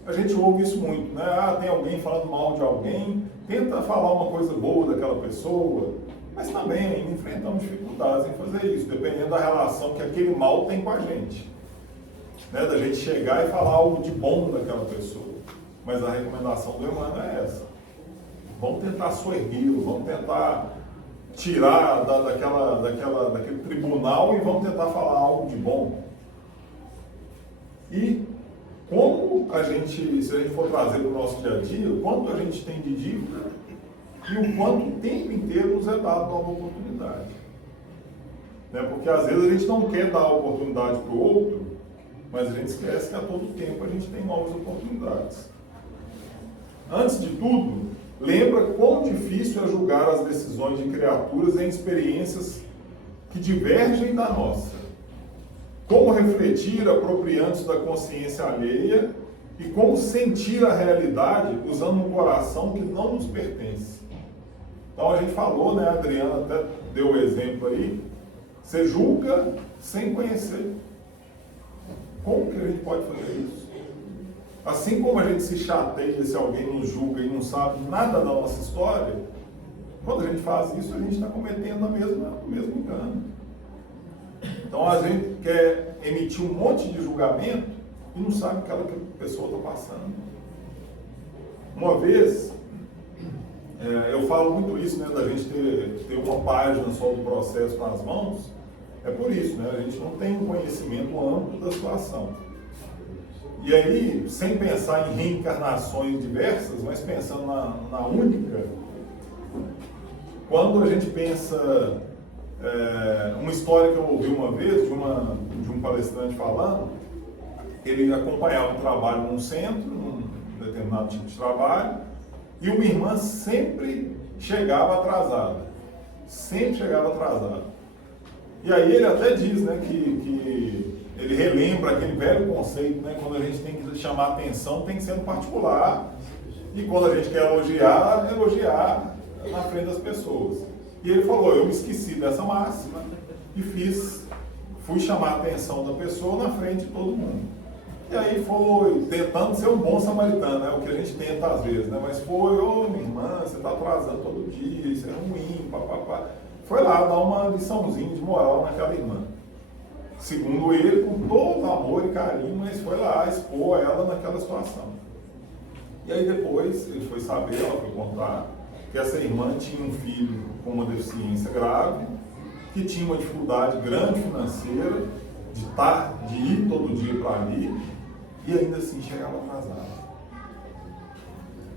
A gente ouve isso muito, né? Tem alguém falando mal de alguém, tenta falar uma coisa boa daquela pessoa, mas também ainda enfrentamos dificuldades em fazer isso, dependendo da relação que aquele mal tem com a gente. Né? Da gente chegar e falar algo de bom daquela pessoa. Mas a recomendação do Emmanuel é essa. Vamos tentar soerguê-lo, vamos tentar tirar daquele tribunal e vamos tentar falar algo de bom. E como a gente, se a gente for trazer para o nosso dia a dia, o quanto a gente tem de dívida e o quanto o tempo inteiro nos é dado nova oportunidade. Né? Porque às vezes a gente não quer dar a oportunidade para o outro, mas a gente esquece que a todo tempo a gente tem novas oportunidades. Antes de tudo, lembra quão difícil é julgar as decisões de criaturas em experiências que divergem da nossa. Como refletir apropriando-se da consciência alheia e como sentir a realidade usando um coração que não nos pertence. Então a gente falou, né, a Adriana até deu o exemplo aí, você julga sem conhecer. Como que a gente pode fazer isso? Assim como a gente se chateia se alguém nos julga e não sabe nada da nossa história, quando a gente faz isso, a gente está cometendo o mesmo engano. Então a gente quer emitir um monte de julgamento e não sabe o que aquela pessoa está passando. Uma vez, eu falo muito isso, né, da gente ter uma página só do processo nas mãos, é por isso, né, a gente não tem um conhecimento amplo da situação. E aí, sem pensar em reencarnações diversas, mas pensando na única, quando a gente pensa, uma história que eu ouvi uma vez de um palestrante falando, ele acompanhava um trabalho num centro, num determinado tipo de trabalho, e uma irmã sempre chegava atrasada. Sempre chegava atrasada. E aí ele até diz, né, que ele relembra aquele velho conceito, né, quando a gente tem que chamar atenção, tem que ser no particular, e quando a gente quer elogiar na frente das pessoas. E ele falou, eu me esqueci dessa máxima e fui chamar a atenção da pessoa na frente de todo mundo. E aí foi tentando ser um bom samaritano, é o que a gente tenta às vezes, né? Mas foi, minha irmã, você está atrasando todo dia, isso é ruim, papapá. Foi lá dar uma liçãozinha de moral naquela irmã. Segundo ele, com todo amor e carinho, mas foi lá expor ela naquela situação. E aí depois ele foi saber, ela foi contar, que essa irmã tinha um filho com uma deficiência grave, que tinha uma dificuldade grande financeira, de ir todo dia para ali, e ainda assim chegava atrasada.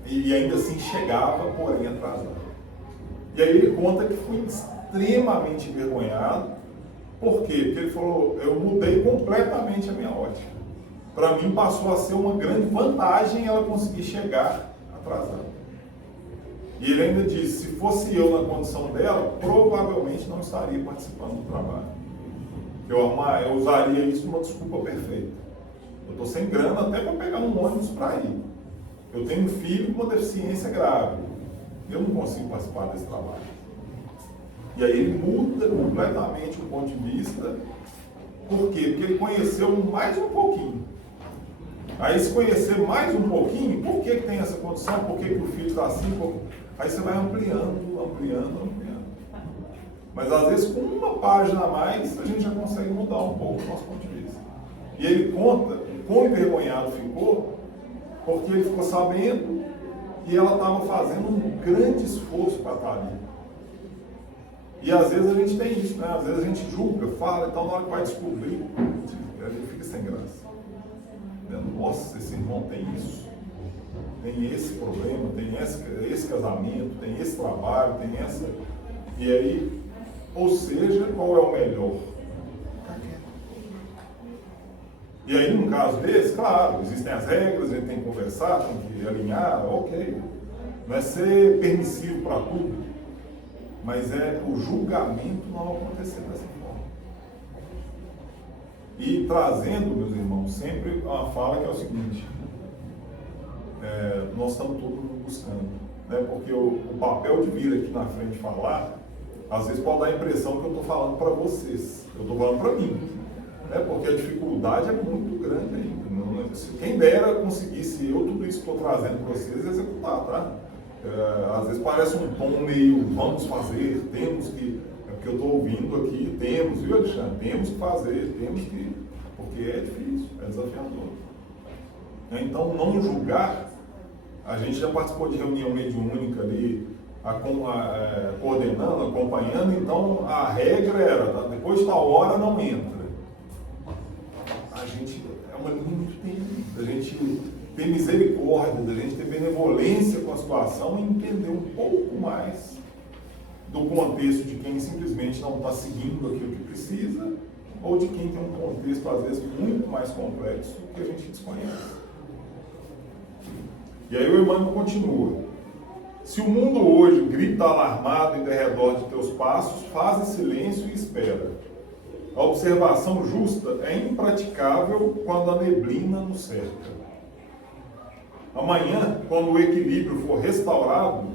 E ainda assim chegava, porém atrasada. E aí ele conta que foi extremamente envergonhado. Por quê? Porque ele falou, eu mudei completamente a minha ótica. Para mim passou a ser uma grande vantagem ela conseguir chegar atrasada. E ele ainda disse, se fosse eu na condição dela, provavelmente não estaria participando do trabalho. Eu usaria isso como uma desculpa perfeita. Eu estou sem grana até para pegar um ônibus para ir. Eu tenho um filho com uma deficiência grave. Eu não consigo participar desse trabalho. E aí ele muda completamente o ponto de vista. Por quê? Porque ele conheceu mais um pouquinho. Aí se conhecer mais um pouquinho, por que tem essa condição? Por que o filho está assim? Aí você vai ampliando. Mas às vezes com uma página a mais, a gente já consegue mudar um pouco o nosso ponto de vista. E ele conta quão envergonhado ficou, porque ele ficou sabendo e ela estava fazendo um grande esforço para estar ali. E às vezes a gente tem isso, né? Às vezes a gente julga, fala, então na hora que vai descobrir, a gente fica sem graça. Nossa, esse irmão tem isso, tem esse problema, tem esse casamento, tem esse trabalho, tem essa... E aí, ou seja, qual é o melhor? E aí, num caso desse, claro, existem as regras, a gente tem que conversar, tem que alinhar, ok. Não é ser permissivo para tudo, mas é o julgamento não acontecer dessa forma. E trazendo, meus irmãos, sempre uma fala que é o seguinte, nós estamos todos buscando, né? Porque o papel de vir aqui na frente falar, às vezes pode dar a impressão que eu estou falando para vocês, eu estou falando para mim, né? Porque a dificuldade é muito grande ainda. Quem dera conseguisse eu tudo isso que estou trazendo para vocês executar, tá? Às vezes parece um tom meio, vamos fazer, temos que, porque eu estou ouvindo aqui, viu, Alexandre? Temos que fazer, porque é difícil, é desafiador. Então, não julgar, a gente já participou de reunião mediúnica ali, coordenando, acompanhando, então a regra era, tá? Depois de tal hora não entra. A gente, é uma linha muito tênue, da gente ter misericórdia, da gente ter benevolência com a situação e entender um pouco mais do contexto de quem simplesmente não está seguindo aquilo que precisa, ou de quem tem um contexto, às vezes, muito mais complexo do que a gente desconhece. E aí o Emmanuel continua. Se o mundo hoje grita alarmado em derredor de teus passos, faze silêncio e espera. A observação justa é impraticável quando a neblina nos cerca. Amanhã, quando o equilíbrio for restaurado,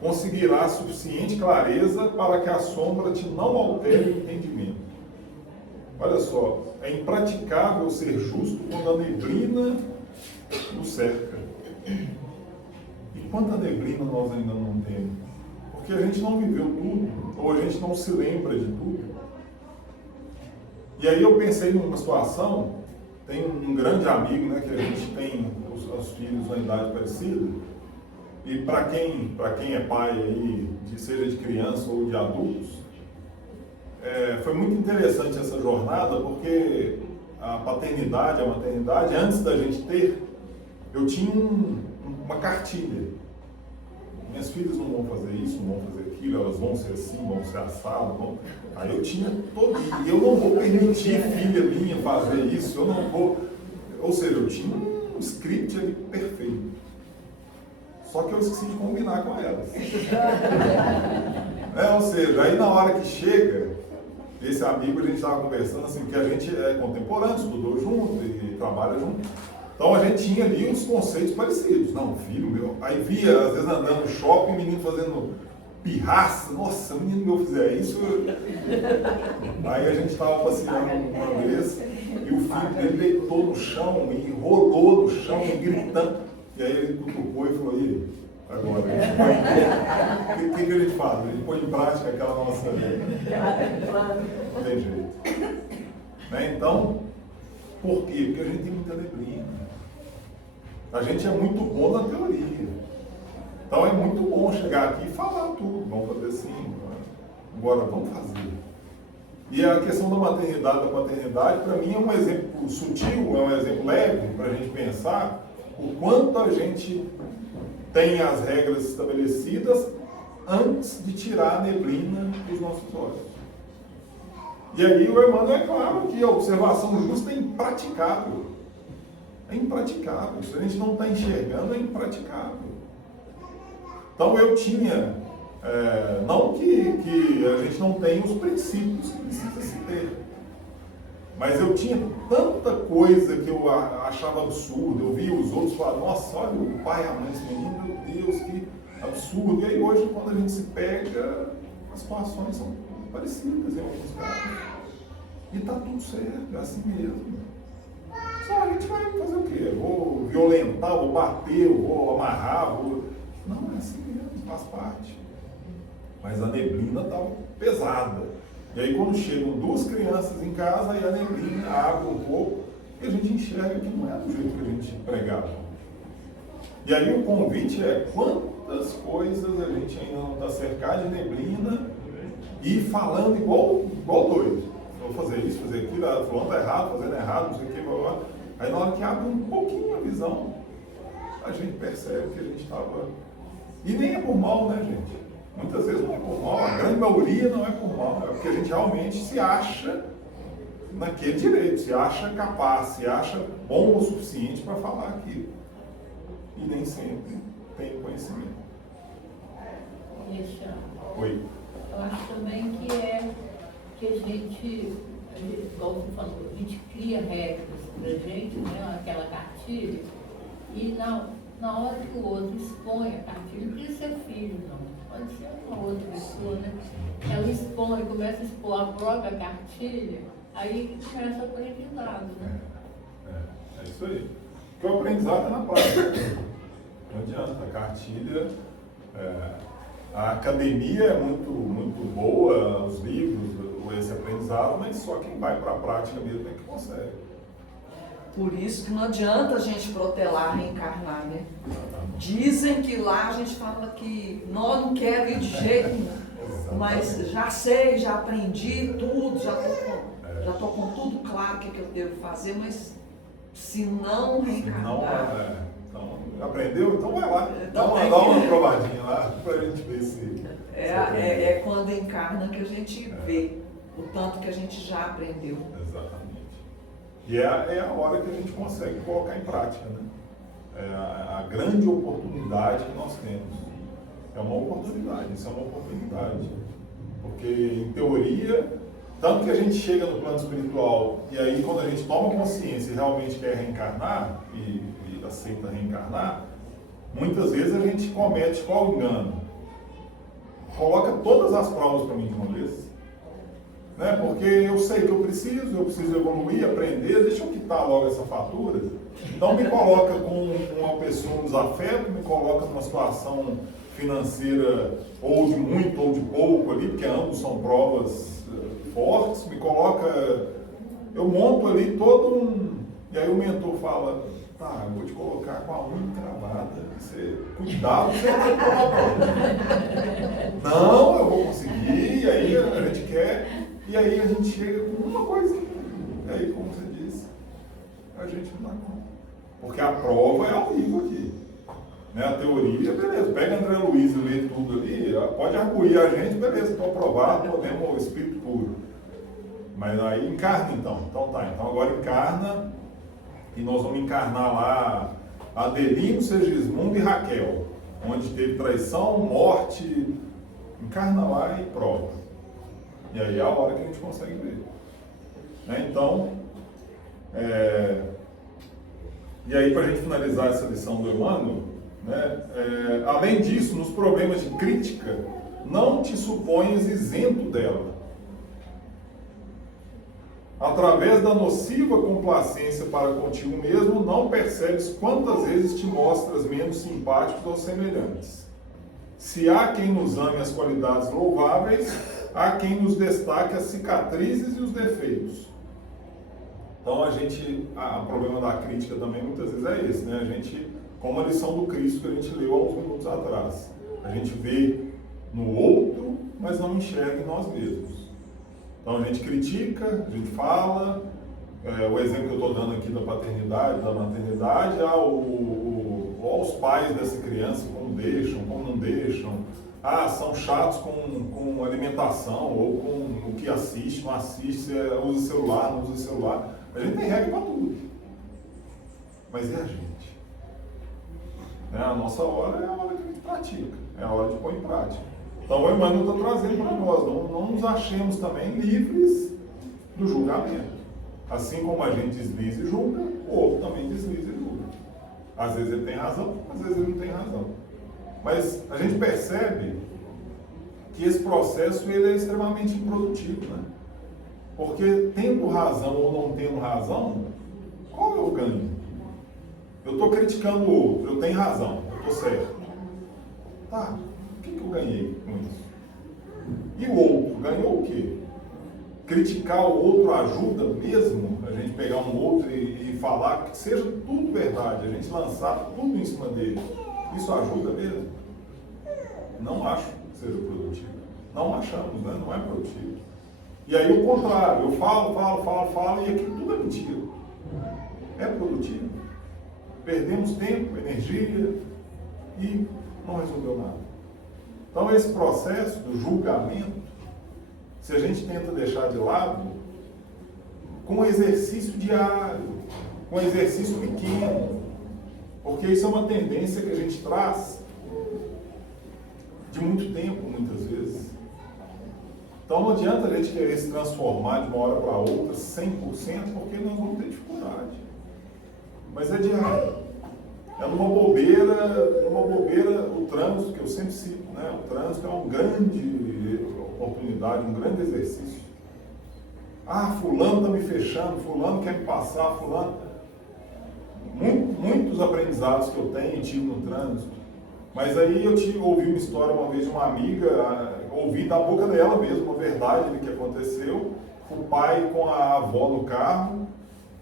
conseguirás suficiente clareza para que a sombra te não altere o entendimento. Olha só, é impraticável ser justo quando a neblina nos cerca. E quanta neblina nós ainda não temos? Porque a gente não viveu tudo, ou a gente não se lembra de tudo. E aí eu pensei numa situação, tem um grande amigo, né, que a gente tem os filhos na idade parecida, e para quem é pai aí, seja de criança ou de adultos, foi muito interessante essa jornada, porque a paternidade, a maternidade, antes da gente ter, eu tinha uma cartilha. Minhas filhas não vão fazer isso, não vão fazer aquilo, elas vão ser assim, vão ser assado. Aí eu tinha todo. E eu não vou permitir filha minha fazer isso, eu não vou. Ou seja, eu tinha um script ali perfeito. Só que eu esqueci de combinar com elas. Ou seja, aí na hora que chega, esse amigo, a gente estava conversando assim, porque a gente é contemporâneo, estudou junto e trabalha junto. Então a gente tinha ali uns conceitos parecidos. Não, filho meu. Aí via, às vezes andando no shopping, o menino fazendo pirraça. Nossa, o menino meu fizer isso. Aí a gente estava passeando uma vez e o filho dele deitou no chão e rolou no chão, gritando. E aí ele cutucou e falou: e agora? O que a gente faz? A gente põe em prática aquela nossa. Não tem jeito. Né? Então, por quê? Porque a gente tem muita neblina. A gente é muito bom na teoria. Então é muito bom chegar aqui e falar tudo. Vamos fazer assim, agora vamos fazer. E a questão da maternidade, da paternidade, para mim é um exemplo sutil, é um exemplo leve para a gente pensar o quanto a gente tem as regras estabelecidas antes de tirar a neblina dos nossos olhos. E aí o Emmanuel é claro que a observação justa é impraticável. É impraticável. Se a gente não está enxergando, é impraticável. Então eu tinha, não que a gente não tenha os princípios que precisa se ter, mas eu tinha tanta coisa que eu achava absurdo. Eu via os outros falar: nossa, olha o pai e a mãe desse menino, meu Deus, que absurdo. E aí hoje, quando a gente se pega, as situações são parecidas em alguns casos. E está tudo certo, é assim mesmo. Só a gente vai fazer o quê? Vou violentar, vou bater, vou amarrar, Não, é assim mesmo, faz parte. Mas a neblina estava pesada. E aí quando chegam duas crianças em casa, aí a neblina abre um pouco e a gente enxerga que não é do jeito que a gente pregava. E aí o convite é: quantas coisas a gente ainda não está cercado de neblina e falando igual doido. Vou fazer isso, fazer aquilo, falando tá errado, fazendo errado, não sei o que, blá, blá. Aí na hora que abre um pouquinho a visão, a gente percebe que a gente estava... E nem é por mal, né, gente? Muitas vezes não é por mal, a grande maioria não é por mal, é porque a gente realmente se acha naquele direito, se acha capaz, se acha bom o suficiente para falar aquilo. E nem sempre tem conhecimento. Oi. Eu acho também que a gente, igual você falou, a gente cria regras pra gente, né, aquela cartilha, e na hora que o outro expõe a cartilha, não precisa ser filho, não, pode ser uma outra pessoa, né? Ela expõe, começa a expor a própria cartilha, aí começa o aprendizado, né? É isso aí. Porque o aprendizado é na prática. Não adianta, a cartilha... A academia é muito boa, os livros, esse aprendizado, mas só quem vai para a prática mesmo é que consegue. Por isso que não adianta a gente protelar, reencarnar, né? Dizem que lá a gente fala que não quero ir de jeito nenhum, mas já sei, já aprendi tudo, já tô com tudo claro o que eu devo fazer, mas Se não reencarnar. Então, aprendeu? Então vai lá. Então, Dá uma provadinha lá pra gente ver se. É quando encarna que a gente vê o tanto que a gente já aprendeu. Exatamente. E é a hora que a gente consegue colocar em prática, né? É a grande oportunidade que nós temos. É uma oportunidade, isso é uma oportunidade. Porque, em teoria, tanto que a gente chega no plano espiritual e aí quando a gente toma consciência e realmente quer reencarnar e aceita reencarnar, muitas vezes a gente comete qual engano? Coloca todas as provas para mim de uma vez. Né? Porque eu sei que eu preciso evoluir, aprender, deixa eu quitar logo essa fatura. Então me coloca com uma pessoa no desafeto, me coloca numa situação financeira ou de muito ou de pouco ali, porque ambos são provas fortes, me coloca, eu monto ali todo um, e aí o mentor fala, tá, eu vou te colocar com a unha encravada, você, cuidado, você vai colocar. Não, eu vou conseguir, e aí a gente quer, e aí a gente chega com uma coisa, e aí, como você disse, a gente não dá conta. Porque a prova é ao vivo aqui. Né? A teoria, beleza, pega André Luiz e lê tudo ali, pode arguir a gente, beleza, estou aprovado, podemos o espírito puro. Mas aí encarna então. Então tá, então agora encarna e nós vamos encarnar lá Adelino, Segismundo e Raquel, onde teve traição, morte, encarna lá e prova. E aí é a hora que a gente consegue ver. Né? Então, e aí para a gente finalizar essa lição do Emmanuel, né? Além disso, nos problemas de crítica, não te suponhas isento dela. Através da nociva complacência para contigo mesmo, não percebes quantas vezes te mostras menos simpáticos aos semelhantes. Se há quem nos ame as qualidades louváveis, há quem nos destaque as cicatrizes e os defeitos. Então o problema da crítica também muitas vezes é esse, né? A gente, como a lição do Cristo que a gente leu há uns minutos atrás, a gente vê no outro, mas não enxerga em nós mesmos. Então a gente critica, a gente fala, o exemplo que eu estou dando aqui da paternidade, da maternidade, os pais dessa criança, como deixam, como não deixam, são chatos com alimentação, ou com o que assiste, não assiste, usa celular, não usa celular. A gente tem regra para tudo. Mas é a gente. A nossa hora é a hora que a gente pratica, é a hora de pôr em prática. Então o Emmanuel está trazendo para nós, não nos achemos também livres do julgamento. Assim como a gente desliza e julga, o outro também desliza e julga. Às vezes ele tem razão, às vezes ele não tem razão. Mas a gente percebe que esse processo ele é extremamente improdutivo, né? Porque tendo razão ou não tendo razão, qual é o ganho? Eu estou criticando o outro, eu tenho razão, eu estou certo. Tá, o que eu ganhei com isso? E o outro, ganhou o quê? Criticar o outro ajuda mesmo a gente pegar um outro e falar que seja tudo verdade, a gente lançar tudo em cima dele. Isso ajuda mesmo? Não acho que seja produtivo. Não achamos, né? Não é produtivo. E aí o contrário, eu falo e aquilo tudo é mentira. É produtivo. Perdemos tempo, energia e não resolveu nada. Então esse processo do julgamento, se a gente tenta deixar de lado, com exercício diário, com exercício pequeno, porque isso é uma tendência que a gente traz de muito tempo, muitas vezes. Então não adianta a gente querer se transformar de uma hora para outra 100%, porque nós vamos ter dificuldade. Mas é diário. É numa bobeira o trânsito, que eu sempre cito, né? O trânsito é uma grande oportunidade, um grande exercício. Fulano está me fechando, fulano quer me passar, fulano... Muitos aprendizados que eu tenho e tive no trânsito. Mas aí eu ouvi uma história uma vez de uma amiga, ouvi da boca dela mesmo, uma verdade que aconteceu. O pai com a avó no carro,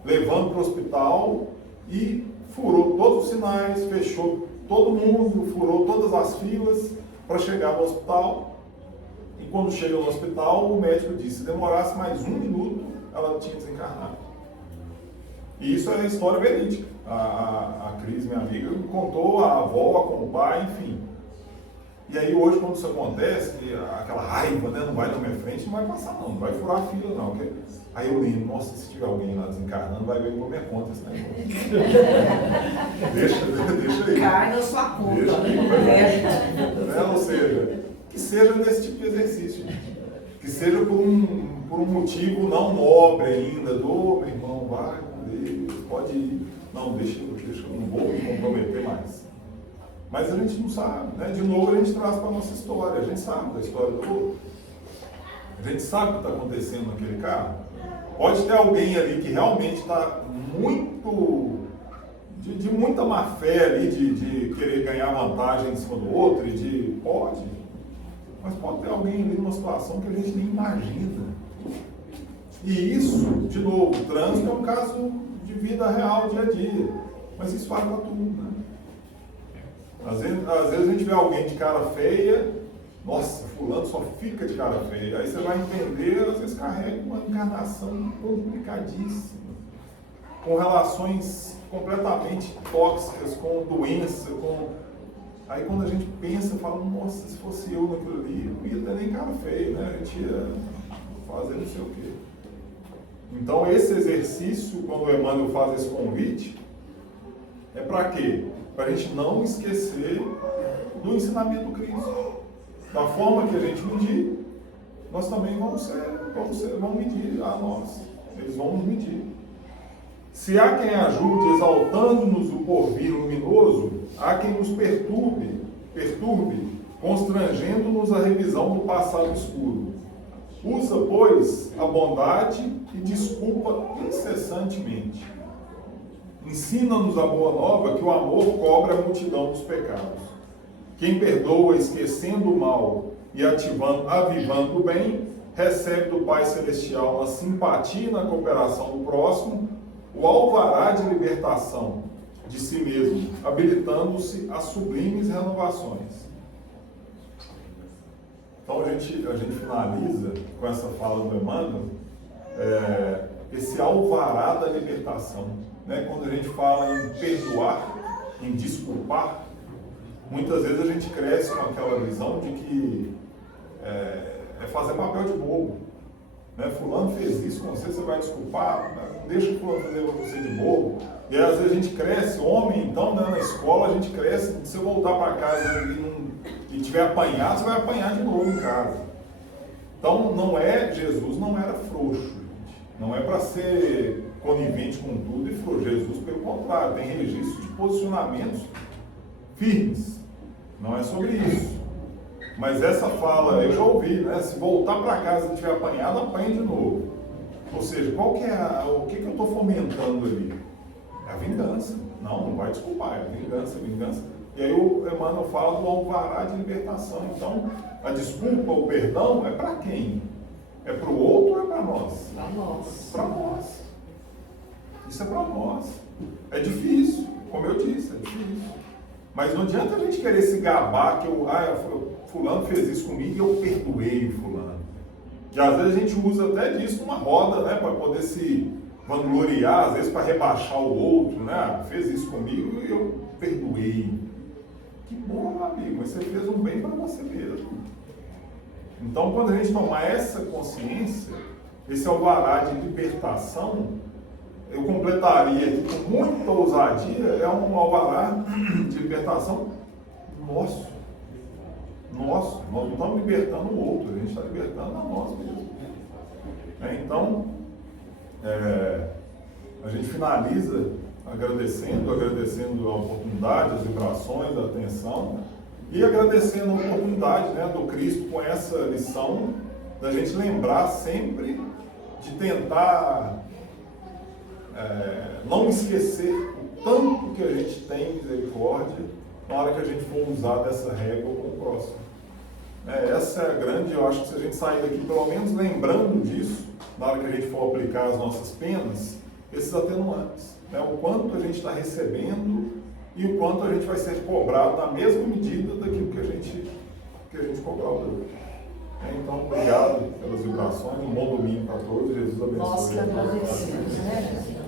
levando para o hospital e furou todos os sinais, fechou todo mundo, furou todas as filas para chegar no hospital. E quando chega no hospital, o médico disse, se demorasse mais 1 minuto, ela tinha desencarnado. E isso é história verídica. A Cris, minha amiga, me contou, a avó com o pai, enfim. E aí hoje, quando isso acontece, aquela raiva, né, não vai na minha frente, não vai passar não vai furar a fila não. Okay? Aí eu lembro, nossa, se tiver alguém lá desencarnando, vai ver por minha conta esse negócio. deixa aí. Cai na sua conta. Deixa aí, né? Ou seja, que seja nesse tipo de exercício. Que seja por um motivo não nobre ainda, meu irmão, vai com Deus, pode ir. Não, deixa eu não vou me comprometer mais. Mas a gente não sabe, né? De novo a gente traz para a nossa história, a gente sabe da história do outro. A gente sabe o que está acontecendo naquele carro. Pode ter alguém ali que realmente está de muita má fé ali, de querer ganhar vantagem em cima do outro, pode. Mas pode ter alguém ali numa situação que a gente nem imagina. E isso, de novo, o trânsito é um caso de vida real, dia a dia. Mas isso vale para tudo, né? Às vezes a gente vê alguém de cara feia, nossa, fulano só fica de cara feia. Aí você vai entender, às vezes carrega uma encarnação complicadíssima, com relações completamente tóxicas, com doença, Aí quando a gente pensa, fala, nossa, se fosse eu naquilo ali, não ia ter nem cara feio, né? A gente ia fazer não sei o quê. Então esse exercício, quando o Emmanuel faz esse convite, é para quê? Para a gente não esquecer do ensinamento do Cristo. Da forma que a gente medir, nós também vamos medir a nós. Eles vão nos medir. Se há quem ajude exaltando-nos o porvir luminoso, há quem nos perturbe, constrangendo-nos a revisão do passado escuro. Usa, pois, a bondade e desculpa incessantemente. Ensina-nos a boa nova que o amor cobre a multidão dos pecados. Quem perdoa esquecendo o mal e avivando o bem, recebe do Pai Celestial na simpatia e na cooperação do próximo o alvará de libertação de si mesmo, habilitando-se a sublimes renovações. Então a gente finaliza com essa fala do Emmanuel, esse alvará da libertação. Né? Quando a gente fala em perdoar, em desculpar, muitas vezes a gente cresce com aquela visão de que é fazer papel de bobo. Né? Fulano fez isso com você, você vai desculpar, não deixa o fulano fazer você de bobo. E às vezes a gente cresce, homem, então, né, na escola a gente cresce, se eu voltar para casa e tiver apanhado, você vai apanhar de novo em casa. Então Jesus não era frouxo, gente. Não é para ser conivente com tudo e frouxo. Jesus, pelo contrário, tem registro de posicionamentos firmes. Não é sobre isso. Mas essa fala, eu já ouvi, né? Se voltar para casa e tiver apanhado, apanha de novo. Ou seja, o que eu estou fomentando ali? É a vingança. Não vai desculpar, é a vingança. E aí o Emmanuel fala do alvará de libertação. Então, a desculpa, o perdão, é para quem? É para o outro ou é para nós? Para nós. Para nós. Isso é para nós. É difícil, como eu disse, é difícil. Mas não adianta a gente querer se gabar que fulano fez isso comigo e eu perdoei o fulano. E às vezes a gente usa até disso numa roda, né? Para poder se vangloriar, às vezes para rebaixar o outro, né? Fez isso comigo e eu perdoei. Que bom, meu amigo, mas você fez um bem para você mesmo. Então, quando a gente tomar essa consciência, esse alvará de libertação, eu completaria aqui com muita ousadia, é um alvará de libertação nosso. Nós não estamos libertando o outro, a gente está libertando a nós mesmos. Então, a gente finaliza agradecendo a oportunidade, as vibrações, a atenção, e agradecendo a oportunidade, né, do Cristo com essa lição, da gente lembrar sempre de tentar não esquecer o tanto que a gente tem misericórdia na hora que a gente for usar dessa régua com o próximo. Essa é a grande, eu acho que se a gente sair daqui pelo menos lembrando disso, na hora que a gente for aplicar as nossas penas, esses atenuantes, né? O quanto a gente está recebendo e o quanto a gente vai ser cobrado na mesma medida daquilo que a gente cobrar o outro. Então, obrigado pelas vibrações, um bom domingo para todos, Jesus abençoe. Nós que agradecemos, né?